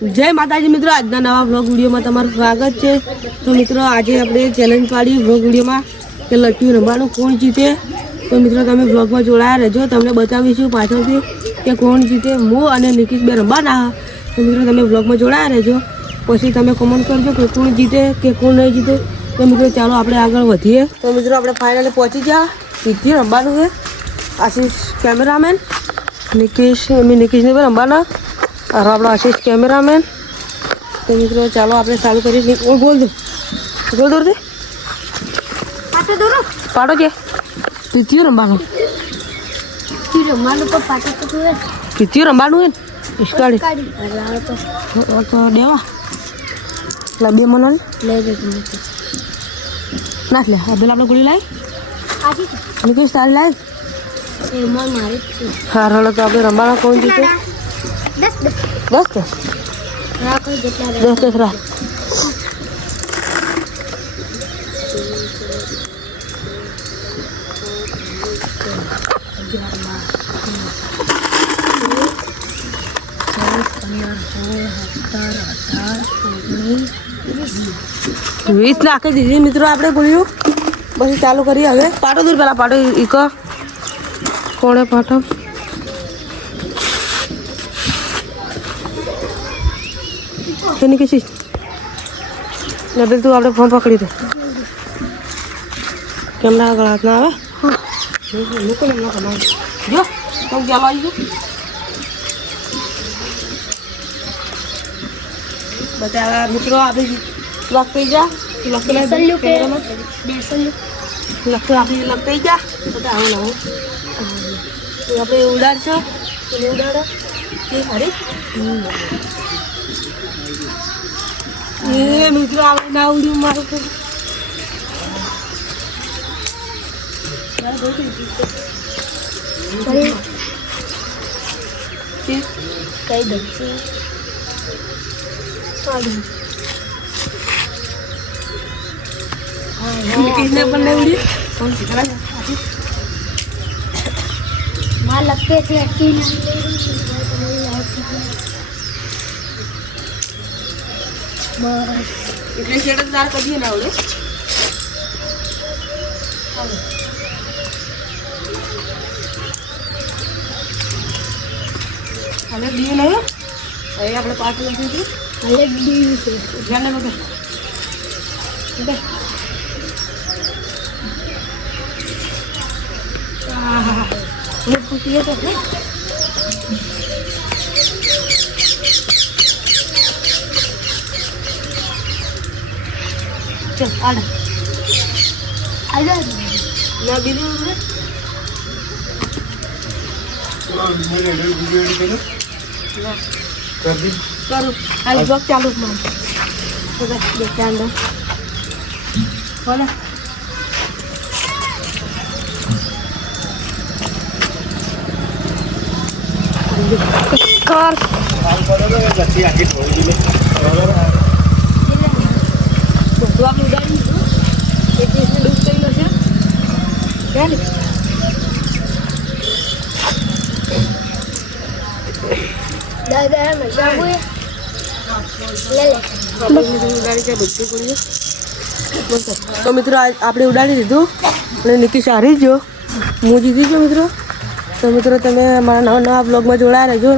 जय माताजी मित्रों, आज नवा व्लॉग वीडियो में तमाરું स्वागत है। तो मित्रों आज આપણે ચેલેન્જ પાડી વ્લોગ વિડીયોમાં કે લટ્ટુ રમવાનું કોણ જીતે। તો મિત્રો તમે વ્લોગમાં જોડાયા રહેજો, તમને બતાવીશું પાછળથી કે કોણ જીતે। હું અને નિકિશ બે રમવાના। તો મિત્રો તમે વ્લોગમાં જોડાયા રહેજો, પછી તમે કમેન્ટ કરજો કે કોણ જીતે કે કોણ નહીં જીતે। તો મિત્રો ચાલો આપણે આગળ વધીએ। તો મિત્રો આપણે ફાઇનલી પહોંચી ગયા, સીધી રમવાનું છે। આશીષ કેમેરામેન, નિકિશને પણ રમવાના और अपना आशीष कैमरामैन। तो मित्रों चलो आपने चालू करिए। बोल दो रे पाटो जे किती रंबानो तो पाटो तो है किती रंबानो है इसकाड़ी तो देवा ला बे मनो ले दे ना ले अबे आपने गोली लाई आजी निकेश तारी लाई ए मन मारी हां हलो तो आपने रंबाना कौन जीते 10 राख વીસ નાખી દીધી મિત્રો આપણે ગોળીઓ। પછી ચાલુ કરીએ હવે। પાટો દૂર પેલા પાટો ઈક કોણે પાટો नहीं किसी नदल तू आपने फोन पकड़ी थे कैमरा गलत ना आवे। हाँ निकल ना करना जो तुम क्या लाई जो बता मित्रों आप लगते जा लगते लगते आप लगते जा बता आओ ना तो आप उड़ाड़ छो उड़ाड़ ठीक अरे ये मित्र आप ना उड़ी मारो तो कई बच्चे किसने बनने उड़ी कौन सी करा मां लगते थे अकेले बस इतने शेडदार कभी ना उड़े अलग डी नहीं है अरे अपने पास में थी अलग डी से जाने मत दे ये पूछिए तो चल आड़ा ना वीडियो में मेरे वीडियो करो ना कर दी करो आज ब्लॉग चालू मान तो देख के अंदर बोला कर करो गति आगे छोड़ दी तो आप उड़ाड़ी एक इसमें डूब गई ना क्या ले दादा मजा हुई ले उड़ाड़ी के बच्चे को लिए तो मित्रों आपने उड़ाड़ी दीधું અને નિકિશ હારી ગયો, હું જીતી ગયો મિત્રો। તો મિત્રો તમે અમારા નવા બ્લોગમાં જોડાયા રહેજો,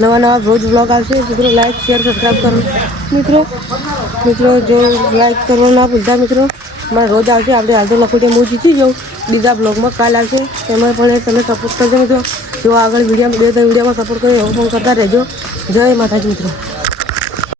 નવા રોજ બ્લોગ આવશે મિત્રો। લાઈક શેર સબસ્ક્રાઈબ કરો મિત્રો જો લાઈક કરવાનું ના ભૂલતા મિત્રો। અમારે રોજ આવશે, આપણે હાલ તો લખોટી હું જીતી જાઉં, બીજા બ્લોગમાં કાલ આવશે, તેમાં પણ તમે સપોર્ટ કરજો મિત્રો। જો આગળ વિડીયો 2-3 વિડીયોમાં સપોર્ટ કર્યો એવો પણ કરતા રહેજો। જય માતાજી મિત્રો।